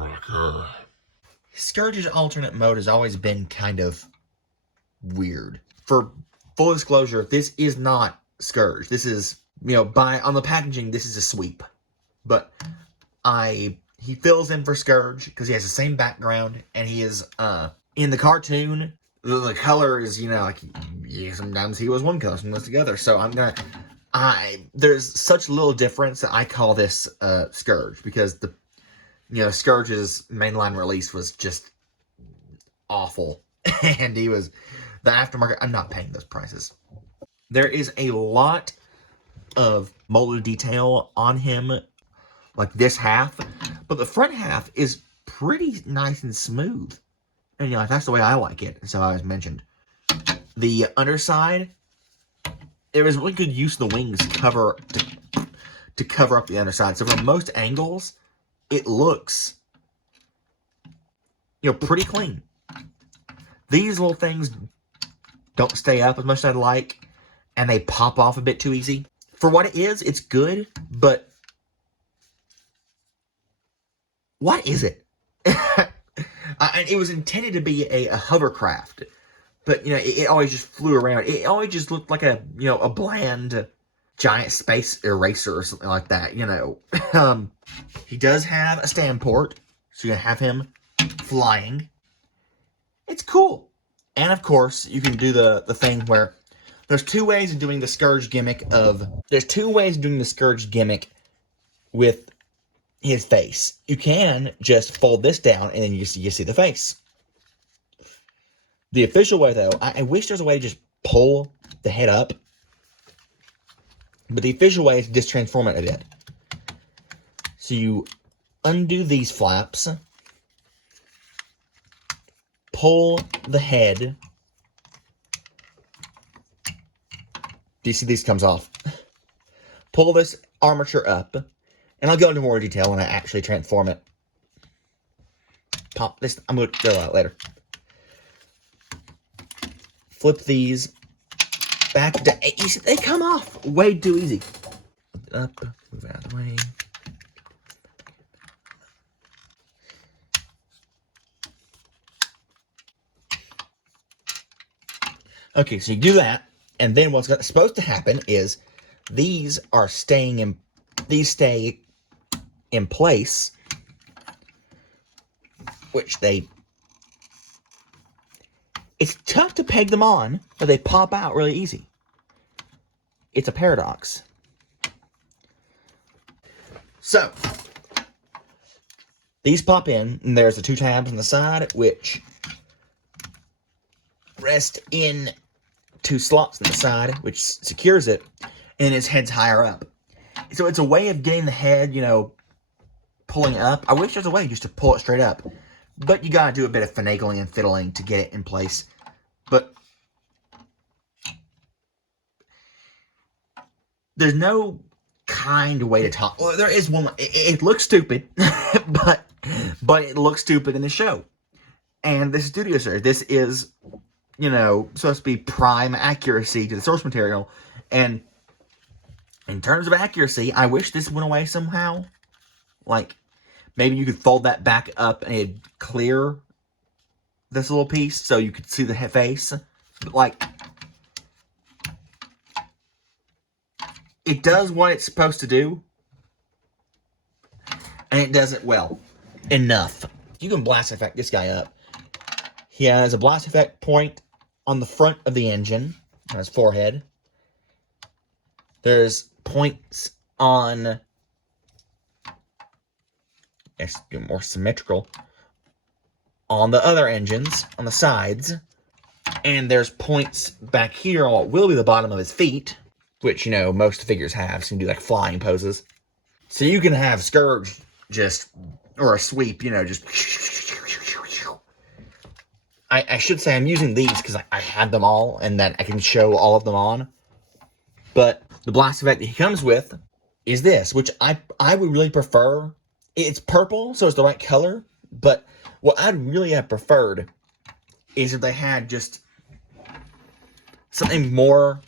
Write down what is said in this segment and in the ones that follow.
Aftermarket. Scourge's alternate mode has always been kind of weird. For full disclosure, this is not Scourge. This is, on the packaging, this is a sweep. But he fills in for Scourge because he has the same background, and he is, in the cartoon, the color is, sometimes he was one color, sometimes the other. So there's such little difference that I call this Scourge, because Scourge's mainline release was just awful. And the aftermarket, I'm not paying those prices. There is a lot of molded detail on him, like this half, but the front half is pretty nice and smooth. And that's the way I like it, so I was mentioned. The underside, there was really good use of the wings to cover up the underside. So from most angles, it looks, pretty clean. These little things don't stay up as much as I'd like, and they pop off a bit too easy. For what it is, it's good, but what is it? It was intended to be a hovercraft, but, it always just flew around. It always just looked like a bland giant space eraser or something like that, He does have a stand port, so you can have him flying. It's cool. And, of course, you can do the thing where there's two ways of doing the Scourge gimmick with his face. You can just fold this down, and then you see the face. The official way, though, I wish there was a way to just pull the head up. But the official way is to just transform it a bit. So you undo these flaps. Pull the head. Do you see these comes off? Pull this armature up. And I'll go into more detail when I actually transform it. Pop this. I'm going to go out later. Flip these back down. You see, they come off way too easy. Up, move it out of the way. Okay, so you do that, and then what's supposed to happen is these stay in place, it's tough to peg them on, but they pop out really easy. It's a paradox. So, these pop in, and there's the two tabs on the side, which rest in two slots on the side, which secures it, and its head's higher up. So it's a way of getting the head, pulling up. I wish there was a way just to pull it straight up. But you gotta do a bit of finagling and fiddling to get it in place. But there's no kind way to talk. Well, there is one. It looks stupid, but it looks stupid in the show. And this studio series, this is, supposed to be prime accuracy to the source material. And in terms of accuracy, I wish this went away somehow. Like, maybe you could fold that back up and it'd clear this little piece so you could see the face. But, it does what it's supposed to do. And it does it well. Enough. You can blast effect this guy up. He has a blast effect point on the front of the engine, on his forehead. There's points on, it's more symmetrical, on the other engines, on the sides. And there's points back here on what will be the bottom of his feet, which, most figures have, so you can do, flying poses. So you can have Scourge or a sweep, just... I should say I'm using these because I had them all, and that I can show all of them on. But the blast effect that he comes with is this, which I would really prefer. It's purple, so it's the right color. But what I'd really have preferred is if they had just something more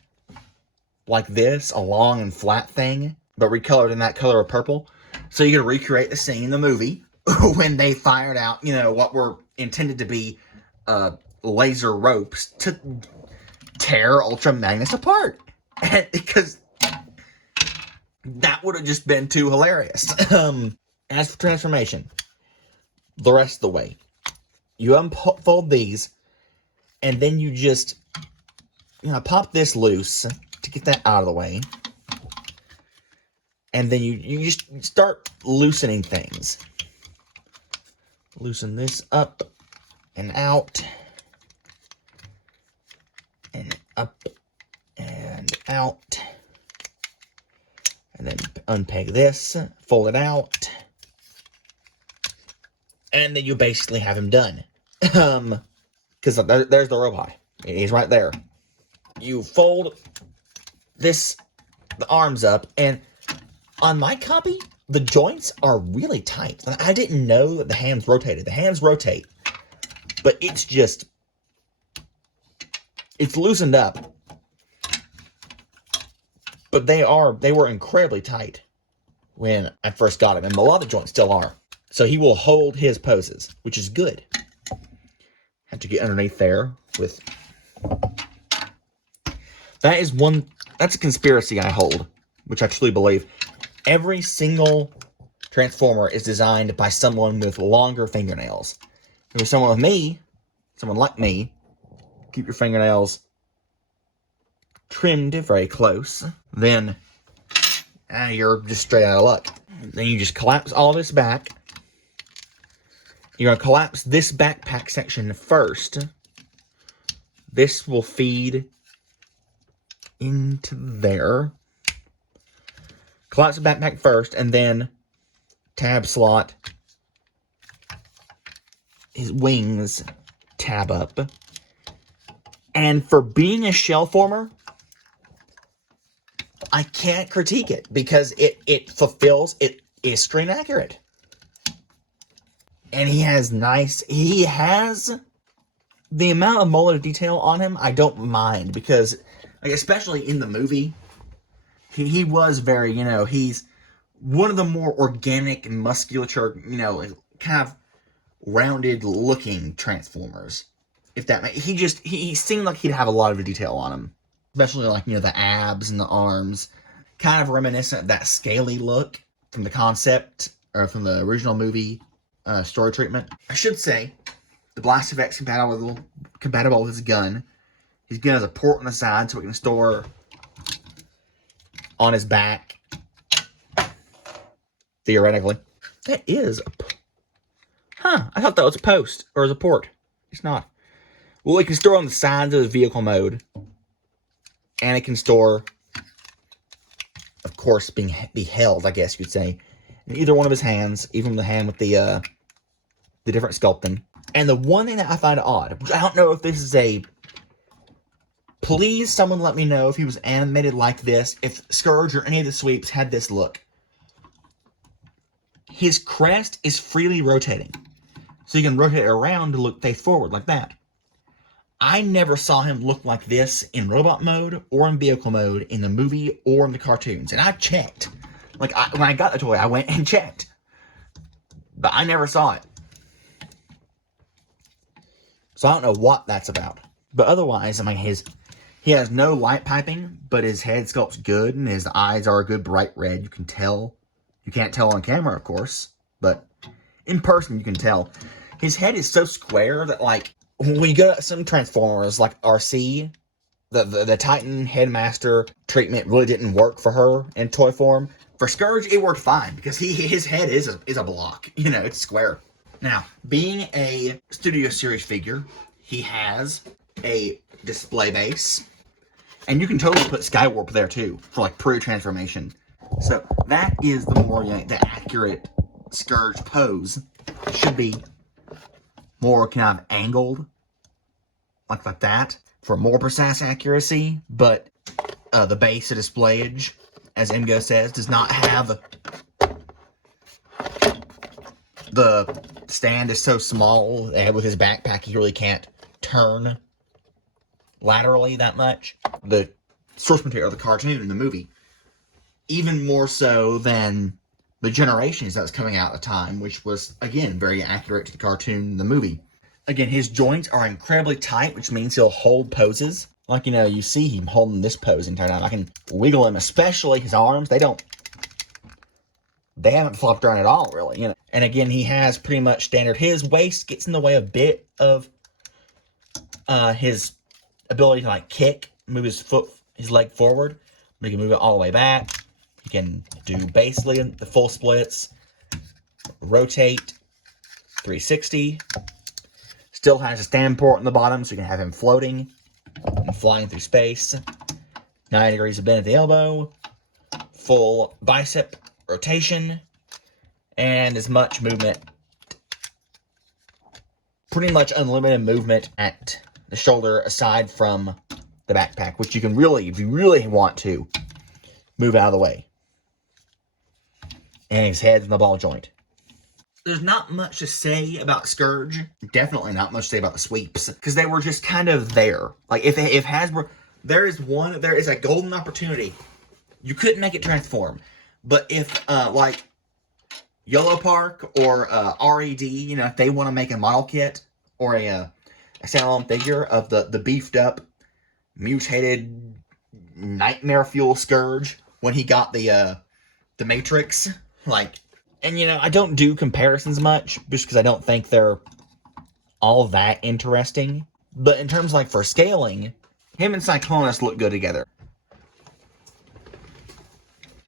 like this, a long and flat thing, but recolored in that color of purple. So you can recreate the scene in the movie when they fired out, what were intended to be laser ropes to tear Ultra Magnus apart. And because that would have just been too hilarious. As for transformation, the rest of the way, you unfold these, and then you just, pop this loose to get that out of the way. And then you just start loosening things. Loosen this up and out. And up and out. And then unpeg this, fold it out. And then you basically have him done. Because there's the robot. He's right there. You fold the arms up, and on my copy, the joints are really tight. I didn't know that the hands rotated. The hands rotate, but it's loosened up. But they were incredibly tight when I first got him, and a lot of the joints still are. So he will hold his poses, which is good. Have to get underneath there with... That's a conspiracy I hold, which I truly believe. Every single Transformer is designed by someone with longer fingernails. If you're someone like me, keep your fingernails trimmed very close, then you're just straight out of luck. Then you just collapse all this back. You're going to collapse this backpack section first. This will feed into there. Collapse the backpack first, and then tab slot his wings, tab up. And for being a shell former, I can't critique it because it is screen accurate. And he has the amount of mullet detail on him, I don't mind, because, especially in the movie, he was very, he's one of the more organic and musculature, kind of rounded looking Transformers. If that he seemed like he'd have a lot of detail on him, especially the abs and the arms, kind of reminiscent of that scaly look from the concept or from the original movie story treatment. I should say the blast effect's compatible with his gun. His gun has a port on the side so it can store on his back. Theoretically. That is I thought that was a post or a port. It's not. Well, it can store on the sides of the vehicle mode. And it can store, of course, be held, I guess you could say, in either one of his hands, even the hand with the different sculpting. And the one thing that I find odd, which I don't know if this is please someone let me know if he was animated like this, if Scourge or any of the sweeps had this look. His crest is freely rotating. So you can rotate it around to look face forward like that. I never saw him look like this in robot mode or in vehicle mode in the movie or in the cartoons. And I checked. When I got the toy, I went and checked. But I never saw it. So I don't know what that's about. But otherwise, he has no light piping, but his head sculpt's good, and his eyes are a good bright red. You can tell. You can't tell on camera, of course, but in person you can tell. His head is so square that, when you go to some Transformers, like RC, the Titan Headmaster treatment really didn't work for her in toy form. For Scourge, it worked fine, because his head is a block. It's square. Now, being a Studio Series figure, he has a display base. And you can totally put Skywarp there, too, for, pre-transformation. So, that is the accurate Scourge pose. It should be more kind of angled, like that, for more precise accuracy. But the base of displayage, as Emgo says, does not have... The stand is so small, with his backpack, he really can't turn laterally that much. The source material, the cartoon in the movie, even more so than the Generations that was coming out at the time, which was, again, very accurate to the cartoon, the movie. Again, his joints are incredibly tight, which means he'll hold poses. Like, you see him holding this pose entire time. I can wiggle him, especially his arms. They haven't flopped around at all, really. And again, he has pretty much standard. His waist gets in the way a bit of his ability to, like, kick, move his leg forward. But he can move it all the way back. He can do basically the full splits, rotate, 360. Still has a stand port on the bottom, so you can have him floating and flying through space. 90 degrees of bend at the elbow. Full bicep rotation. And as much movement. Pretty much unlimited movement at the shoulder aside from the backpack, which you can really, if you really want to, move out of the way. And his head's in the ball joint. There's not much to say about Scourge. Definitely not much to say about the sweeps, because they were just kind of there. Like, if Hasbro, there is a golden opportunity. You couldn't make it transform, but if like Yellow Park or RED, if they want to make a model kit or a standalone figure of the beefed up, mutated nightmare fuel Scourge when he got the Matrix, like. And, I don't do comparisons much, just because I don't think they're all that interesting. But in terms, like, for scaling, him and Cyclonus look good together.